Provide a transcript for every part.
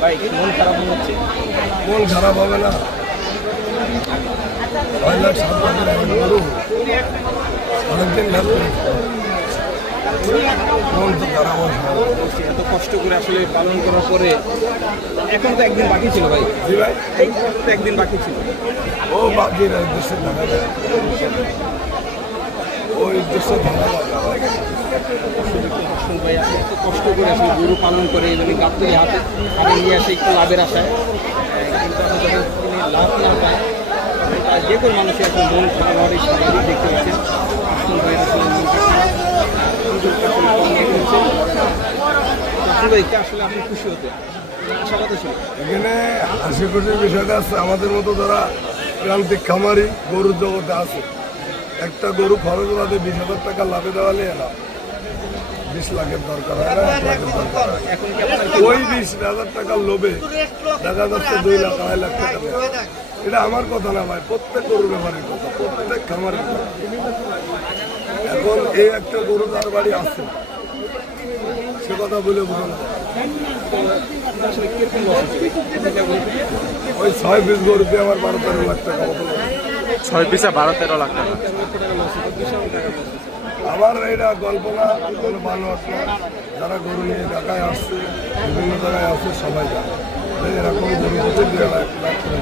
ভাই মন খারাপ হচ্ছে? মন খারাপ হবে না। ছয় লাখ সাত লাখের গরু অনেকদিন লাভ মন তো খারাপ হবে এত কষ্ট করে আসলে পালন করার পরে এখন তো একদিন বাকি ছিল ভাই। জি ভাই। একদিন বাকি ছিল। ও বাকি দেশে যায় ওই এত কষ্ট করে আসলে গরু পালন করে গাবতলি হাতে নিয়ে আসে একটু লাভের আশায় কিন্তু যখন তিনি লাভ না পায় যে কোনো মানুষের এখন মন খারাপ দেখতে পাচ্ছেন আসল ভাই আসলে আসলে খুশি হতে এখানে বিষয়টা আছে, আমাদের মতো যারা প্রান্তিক খামারি গরুর জগতে আছে। একটা গরু খরচ বাদে বিশ হাজার টাকা লাভে দেওয়ালে না বিশ লাখের দরকার ওই বিশ হাজার টাকার লোভে দেখা যাচ্ছে দুই লাখ, আড়াই লাখ টাকা দেয়। এটা আমার কথা না ভাই, প্রত্যেক গরু ব্যাপারের কথা, প্রত্যেক খামারের কথা এখন এই একটা গরু তার বাড়ি আছে সে কথা বলে বোঝানো যায় না। আসলে কীরকম লস হচ্ছে এটা বলতে ওই ছয় পিস গরুতে আমার বারো তেরো লাখ টাকা। ছয় পিসে বারো তেরো লাখ টাকা। লস লস আমার এটা গল্প না। কোনো যারা গরু নিয়ে ঢাকায় আসছে বিভিন্ন জায়গায় আসছে সবাই জানে। যে এরকম গরু হচ্ছে দুই লাখ লাখ করে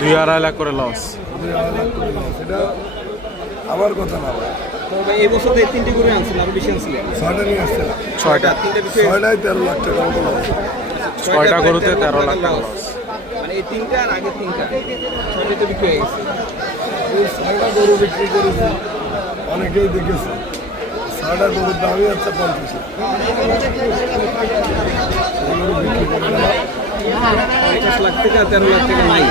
দুই আড়াই লাখ করে লস। দুই আড়াই লাখ করে লস। এটা আমার কথা না। এই বছর তো এই তিনটি বেশি আনছিলেন। ছয়টা নিয়ে আসছে। না ছয়টা। তিনটে। ছয়টায় তেরো লাখ টাকা মতো loss। ছয়টা গরুতে তেরো লাখ টাকা লস মানে এই তিনটা আর আগে তিনটা? ছয়টা তো বিক্রি হয়ে গেছে। এই ছয়টা গরু বিক্রি করেছি অনেকেই দেখেছে। ছয়টা গরুর দামই হচ্ছে পঞ্চাশ পঞ্চাশ লাখ থেকে আর তেরো লাখ টাকা নাই।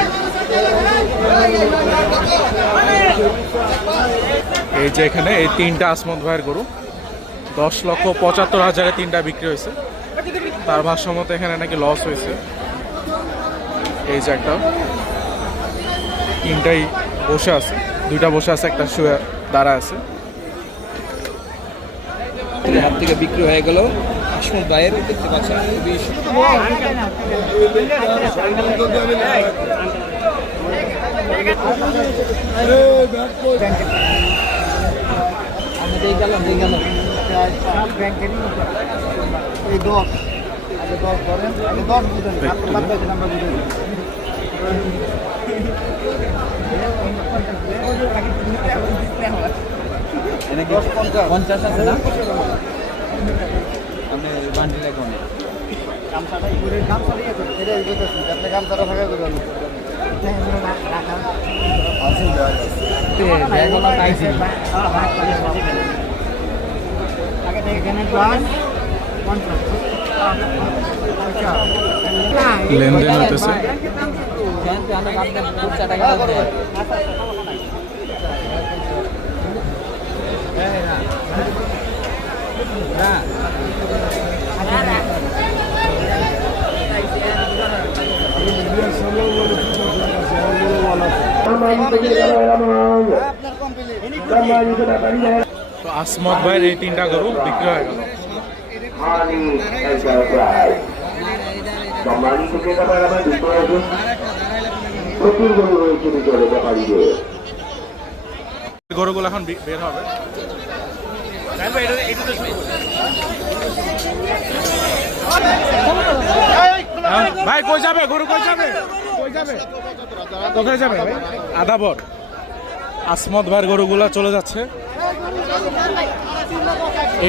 এই যে এখানে এই তিনটা আসমত ভাইয়ের গরু। দশ লক্ষ পঁচাত্তর হাজারে তিনটা বিক্রি হয়েছে। তার ভাষ্য মতো এখানে নাকি লস হয়েছে। এই যে একটা। তিনটাই বসে আছে। দুইটা বসে আছে একটা শুয়ে দাঁড়া আছে। হাত থেকে বিক্রি হয়ে গেল। দেখতে পাচ্ছেন। খুবই আমি দিয়ে গেলাম দিয়ে গেলাম। এই দশ পঞ্চাশ আছে না বান্ডিল আপনি দেখা যাচ্ছে আগে এখানে পঞ্চাশ লেনদেন হতেছে আপনার কমপ্লিট তো আসমত ভাইয়ের এই তিনটা গরু বিক্রি হয়ে গেল Money Enterprise. সম্মানিত প্রচুর গরু রয়েছে ভিতরে ব্যাপারীদের। গরুগুলো এখন বের হবে। হ্যাঁ, ভাই কই যাবে? গরু কই যাবে? কোথায় যাবে? ভাই? আদাবর আসমত ভাইয়ের গরুগুলা চলে যাচ্ছে।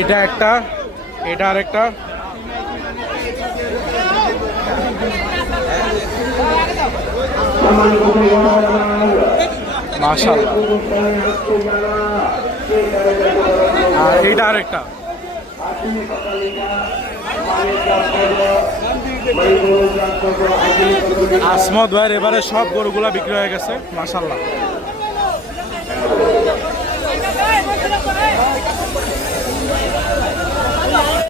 এটা একটা এটা আর একটা আর একটা আসমত ভাইয়ের এবারে সব গরুগুলা বিক্রি হয়ে গেছে মাশাল্লাহ